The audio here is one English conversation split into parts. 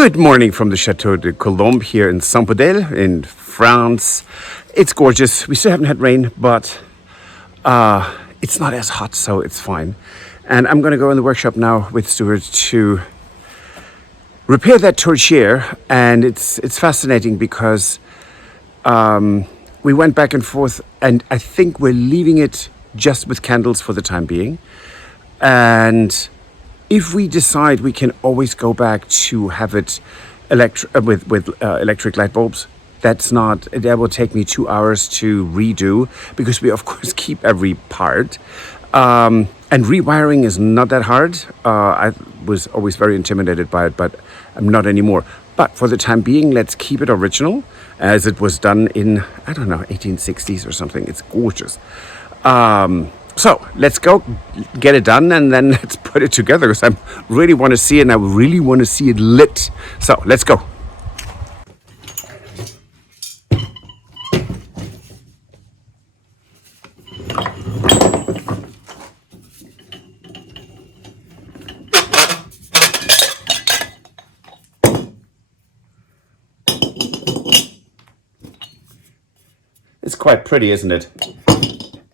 Good morning from the Chateau de Colombe here in Saint-Podel in France. It's gorgeous. We still haven't had rain, but it's not as hot, so it's fine. And I'm going to go in the workshop now with Stuart to repair that torchère. And it's fascinating because we went back and forth, and I think we're leaving it just with candles for the time being. And if we decide, we can always go back to have it with electric light bulbs. That will take me 2 hours to redo, because we of course keep every part. And rewiring is not that hard. I was always very intimidated by it, but I'm not anymore. But for the time being, let's keep it original, as it was done in, I don't know, 1860s or something. It's gorgeous. So let's go get it done, and then let's put it together, because I really want to see it, and I really want to see it lit. So let's go. It's quite pretty, isn't it?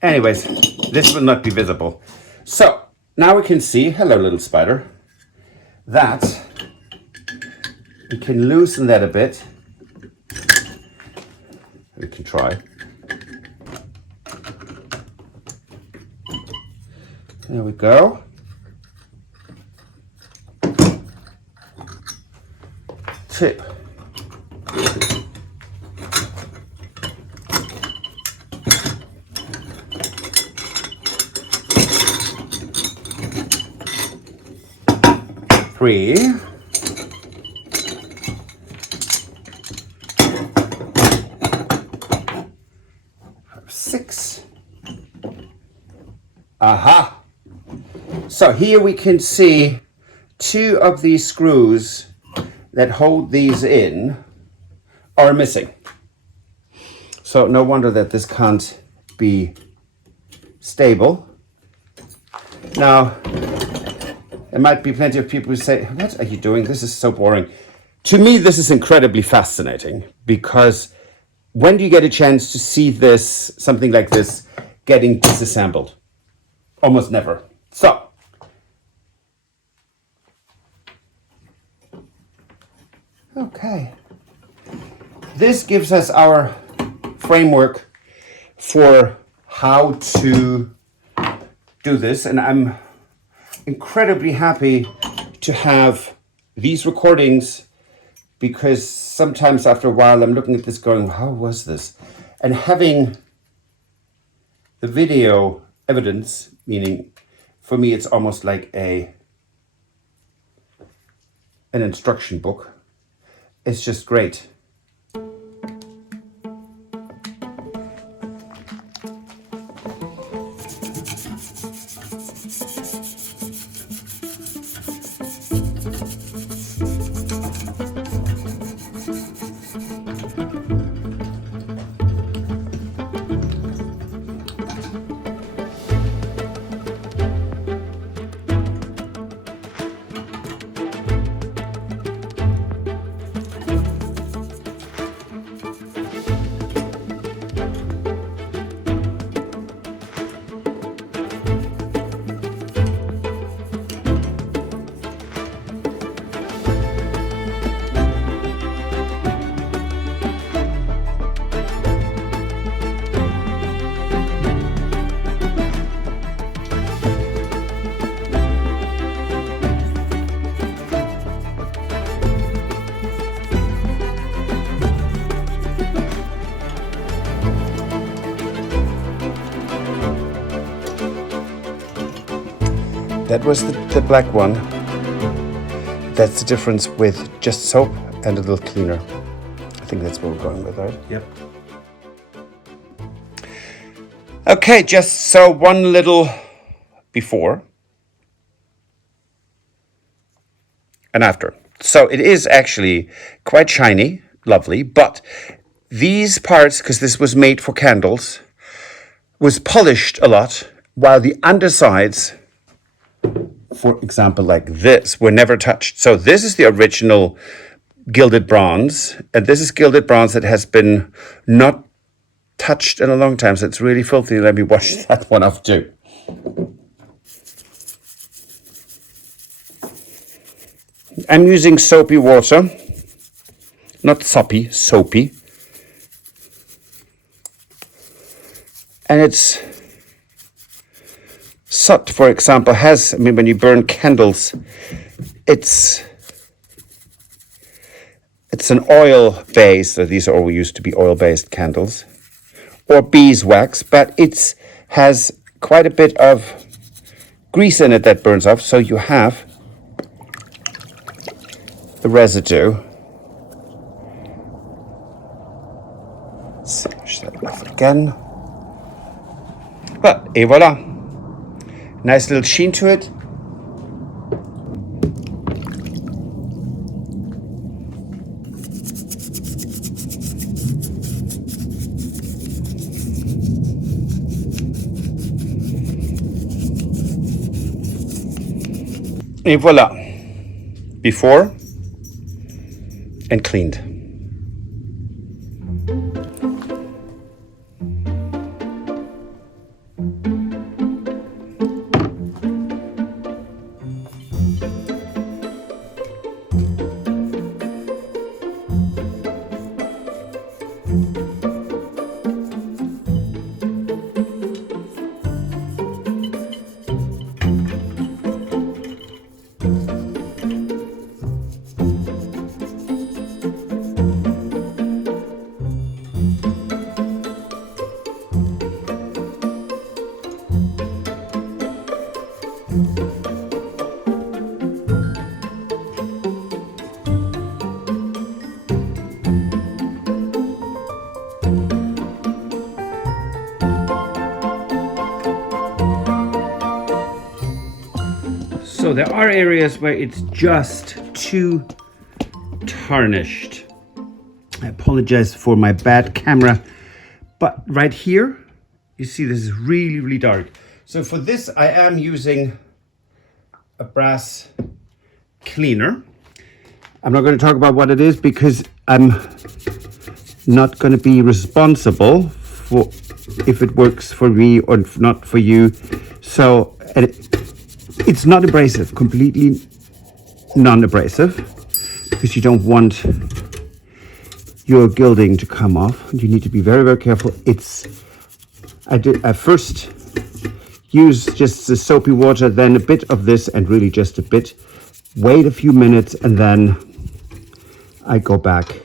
Anyways, this will not be visible. So now we can see, hello little spider, that we can loosen that a bit. We can try. There we go. Tip. Three. 6. Aha! So here we can see 2 of these screws that hold these in are missing. So no wonder that this can't be stable. Now, there might be plenty of people who say, what are you doing? This is so boring. To me, this is incredibly fascinating, because when do you get a chance to see this, something like this, getting disassembled? Almost never. So, okay. This gives us our framework for how to do this, and I'm incredibly happy to have these recordings, because sometimes after a while I'm looking at this going, how was this? And having the video evidence, meaning for me it's almost like an instruction book. It's just great. That was the black one. That's the difference with just soap and a little cleaner. I think that's what we're going with, right? Yep. Okay, just so one little before and after. So it is actually quite shiny, lovely, but these parts, because this was made for candles, was polished a lot, while the undersides, for example, like this, were never touched. So this is the original gilded bronze, and this is gilded bronze that has been not touched in a long time, so it's really filthy. Let me wash that one off too. I'm using soapy water, not soppy, soapy. And it's soot, for example, has, I mean, when you burn candles, it's an oil base. So these are all used to be oil-based candles, or beeswax, but it has quite a bit of grease in it that burns off, so you have the residue. Let's wash that off again. But et voila. Nice little sheen to it. Et voila. Before and cleaned. So there are areas where it's just too tarnished. I apologize for my bad camera, but right here, you see this is really, really dark. So for this, I am using a brass cleaner. I'm not going to talk about what it is because I'm not going to be responsible for if it works for me or not for you. So it's not abrasive, completely non-abrasive, because you don't want your gilding to come off. You need to be very, very careful. I first use just the soapy water, then a bit of this, and really just a bit. Wait a few minutes, and then I go back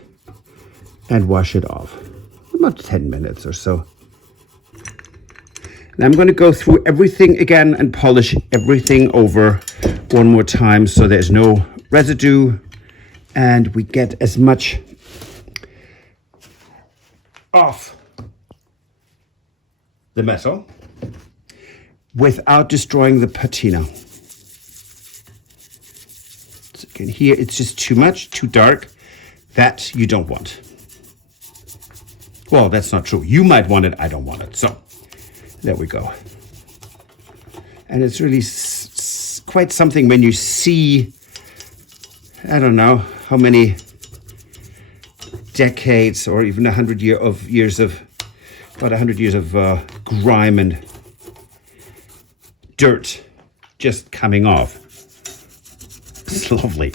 and wash it off. About 10 minutes or so. And I'm going to go through everything again and polish everything over one more time so there's no residue and we get as much off the metal without destroying the patina. So again, here it's just too much, too dark. That you don't want. Well, that's not true. You might want it, I don't want it. So there we go. And it's really quite something when you see, I don't know how many decades or even 100 years of grime and dirt just coming off. It's lovely.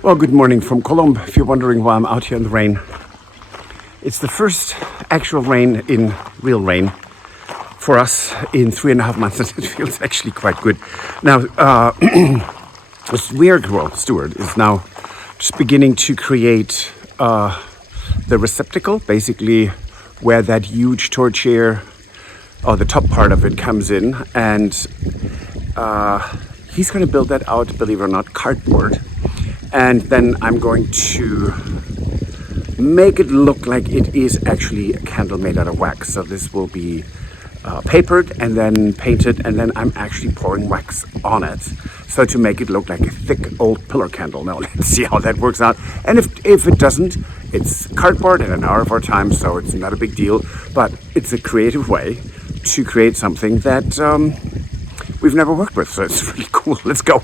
Well, good morning from Colombia. If you're wondering why I'm out here in the rain, it's the first actual rain in real rain for us in 3.5 months, and it feels actually quite good. Now, this weird girl, Stuart, is now just beginning to create the receptacle, basically where that huge torchère, or the top part of it, comes in, and he's going to build that out, believe it or not, cardboard. And then I'm going to make it look like it is actually a candle made out of wax. So this will be papered and then painted, and then I'm actually pouring wax on it. So to make it look like a thick old pillar candle. Now let's see how that works out. And if it doesn't, it's cardboard in an hour of our time, so it's not a big deal. But it's a creative way to create something that we've never worked with. So it's really cool. Let's go.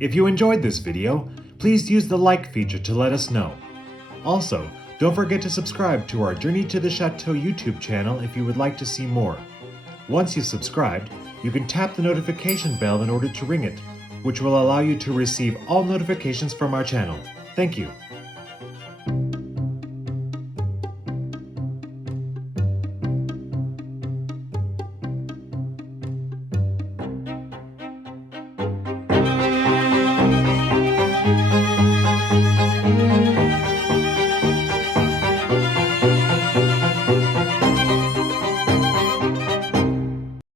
If you enjoyed this video, please use the like feature to let us know. Also, don't forget to subscribe to our Journey to the Chateau YouTube channel if you would like to see more. Once you've subscribed, you can tap the notification bell in order to ring it, which will allow you to receive all notifications from our channel. Thank you.